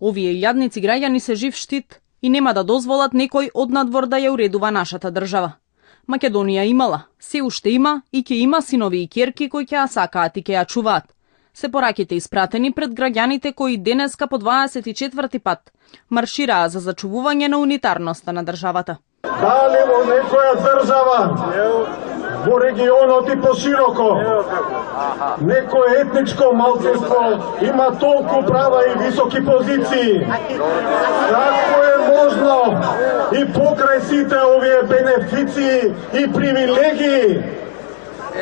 Овие илјадници граѓани се жив штит и нема да дозволат некој од надвор да ја уредува нашата држава. Македонија имала, се уште има и ќе има синови и ќерки кои ќе ја сакаат и ќе ја чуваат. Се пораките испратени пред граѓаните кои денеска по 24 пат маршираа за зачувување на унитарноста на државата. Дали во некоја држава, во регионот и пошироко, некој етничко малцинство има толку права и високи позиции? Како е можно и покрај сите овие бенефиции и привилегии,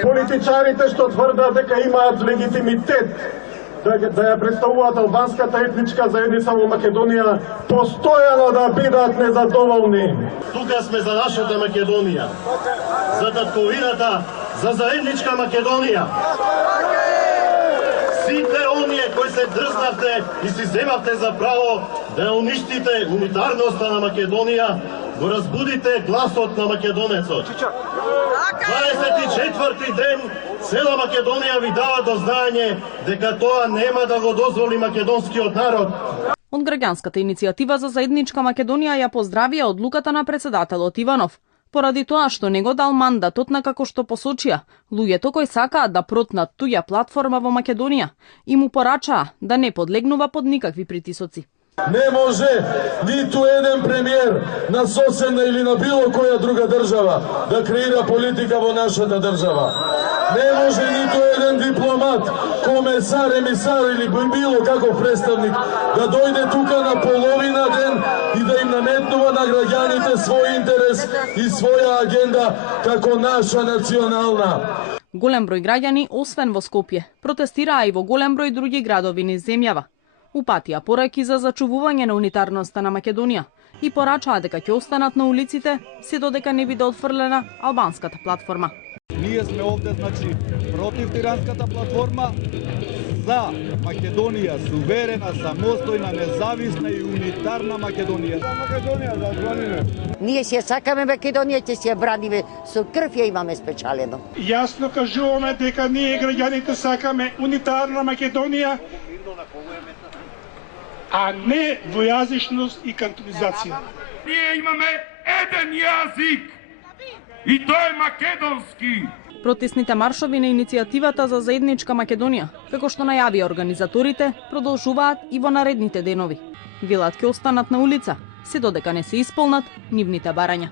политичарите што тврдат дека имаат легитимитет да ја представуваат албанската етничка заедница во Македонија, постојано да бидат незадоволни? Тука сме за нашата Македонија, за татковината, за заедничка Македонија. Сите оние кои се дрзнавте и си земавте за право да уништите унитарноста на Македонија, го разбудите гласот на македонецот. 24-ти ден цела Македонија ви дава до знаење дека тоа нема да го дозволи македонскиот народ. Од граѓанската иницијатива за заедничка Македонија ја поздравија одлуката на претседателот Иванов, поради тоа што не го дал мандатот на, како што посочија, луѓето кои сакаат да протнат туѓа платформа во Македонија и му порачаа да не подлегнува под никакви притисоци. Не може ниту еден премиер на соседна или на било која друга држава да креира политика во нашата држава. Не може ниту еден дипломат, комесар, емисар или било каков представник да дојде тука на половина ден и да им наметнува на граѓаните свој интерес и своја агенда како наша национална. Голем број граѓани, освен во Скопје, протестираа и во голем број други градови низ земјава. Упатија пораки за зачувување на унитарноста на Македонија и порачаа дека ќе останат на улиците се додека не биде отфрлена албанската платформа. Ние сме овде, значи, против тиранската платформа, за Македонија суверена, самостојна, независна и унитарна Македонија. За Македонија, за браниме. Ние се сакаме Македонија, ќе се браниме, со крв ја имаме спечалено. Јасно кажуваме дека ние граѓаните сакаме унитарна Македонија, а не двојазичност и кантонизација. Ние имаме еден јазик и тој е македонски. Протестните маршови на иницијативата за заедничка Македонија, како што најавија организаторите, продолжуваат и во наредните денови. Велат ќе останат на улица, се додека не се исполнат нивните барања.